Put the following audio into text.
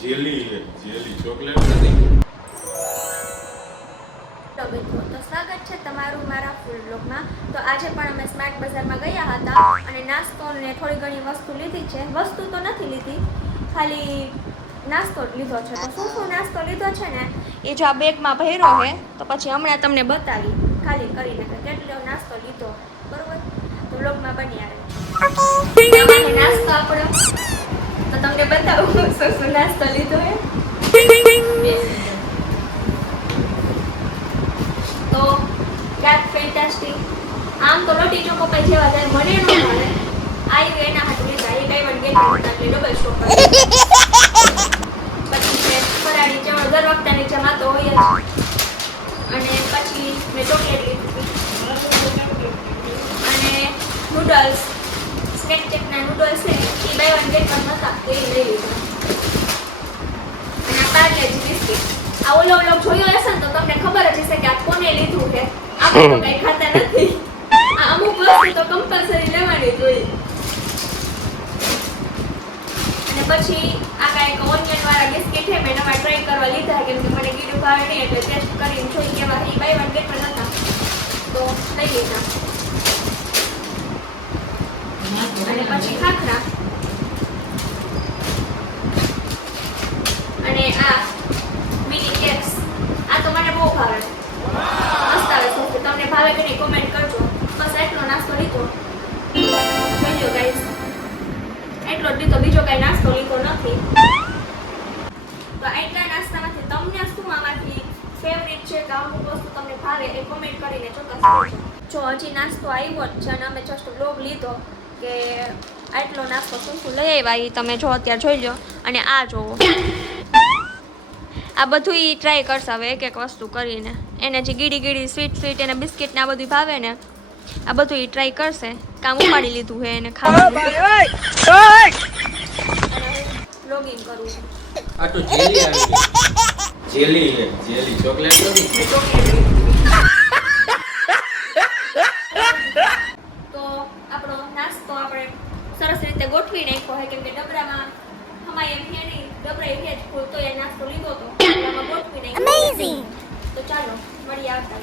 Jelly chocolate નથી. તો મિત્રો તો સ્વાગત છે તમારું મારા ફૂલ બ્લોગમાં. તો આજે પણ અમે સ્માર્ટ બજારમાં ગયા હતા અને નાસ્તો ને થોડી ઘણી વસ્તુ લીધી છે. વસ્તુ તો નથી લીધી, ખાલી નાસ્તો જ લીધો છે. તો શું નાસ્તો લીધો છે ને એ જો આ બેગમાં ભર્યો છે, તો પછી હમણાં તમને બતાવી ખાલી કરીને કે કેટલો નાસ્તો લીધો, બરોબર? તો બ્લોગમાં બની આવે. નાસ્તો આપણો તો તમને બતાવું શું નાસ્તો લીધો હે. તો ડાર્ક ફેન્ટાસ્ટિક આમ તો લોટી ચોકોપાઈ જેવા જાય, મને ન મળે. આવી એના હાથ લીધા, એ કઈ વન ગેટ એટલે ડબલ સ્ટોક કરી. પછી છે ફરાળી ચવણ, દર વખતની જેમ આ તો હોય જ. અને પછી મેં ચોકલેટ લીધી અને નૂડલ્સ, સ્નેક ચેકના નૂડલ્સ છે એ બાય વન ગેટ વન હતા, તો એ લઈ લીધા. અને આ પાર્લેજી બિસ્કિટ, આ ઓલો જોયો હશે ને તો તમને ખબર જ હશે કે આ કોને લીધું છે. આપણે તો કઈ ખાતા નથી, આ અમુક વસ્તુ તો કમ્પલસરી લેવાની જ હોય. અને પછી આ કાંઈક ઓનિયન વાળા બિસ્કિટ છે, મેં નવા ટ્રાય કરવા લીધા કેમ કે મને કીધું ભાવે નહીં, એટલે ટેસ્ટ કરીને જોઈ કેવા એ બાય વન ગેટ વન હતા, તો લઈ લીધા. અને પછી ખાખરા અને આ મિની કેક્સ, આ તો મને બહુ ભાવે, મસ્ત આવે છે. તમને ભાવે કે નહીં કોમેન્ટ કરજો. બસ એટલો નાસ્તો લીધો, જોઈજો ગાઈસ, એટલો જ લીધો, બીજો કઈ નાસ્તો લીધો નથી. તો એટલા નાસ્તામાંથી તમને શું આમાંથી ફેવરિટ છે કે અમુક વસ્તુ તમને ભાવે એ કોમેન્ટ કરીને ચોક્કસ કરજો. જો હજી નાસ્તો આવ્યો જ છે અને અમે જસ્ટ બ્લોગ લીધો કે આટલો નાસ્તો શું લઈ આવ્યા એ તમે જો અત્યારે જોઈ લો. અને આ જોવો, આ બધું એ ટ્રાય કરશે હવે એક એક વસ્તુ કરીને. એને જે ગીડી સ્વીટ એને બિસ્કિટ ને આ બધું ભાવે ને, આ બધું એ ટ્રાય કરશે. કામ ઉપાડી લીધું છે એને ખાવાનું. લોગિન કરવું છે. આ તો જેલી આવી ગઈ. જેલી ચોકલેટ નથી. તો આપણો નાસ્તો આપણે સરસ રીતે ગોઠવી નાખ્યો છે કેમ કે ડબરામાં હમાય એમ છે નહીં, ડબરા એ જ ફૂલ તો એ નાસ્તો લીધો તો ડબરામાં ગોઠવી નાખ્યો. તો ચાલો મળીએ આવતા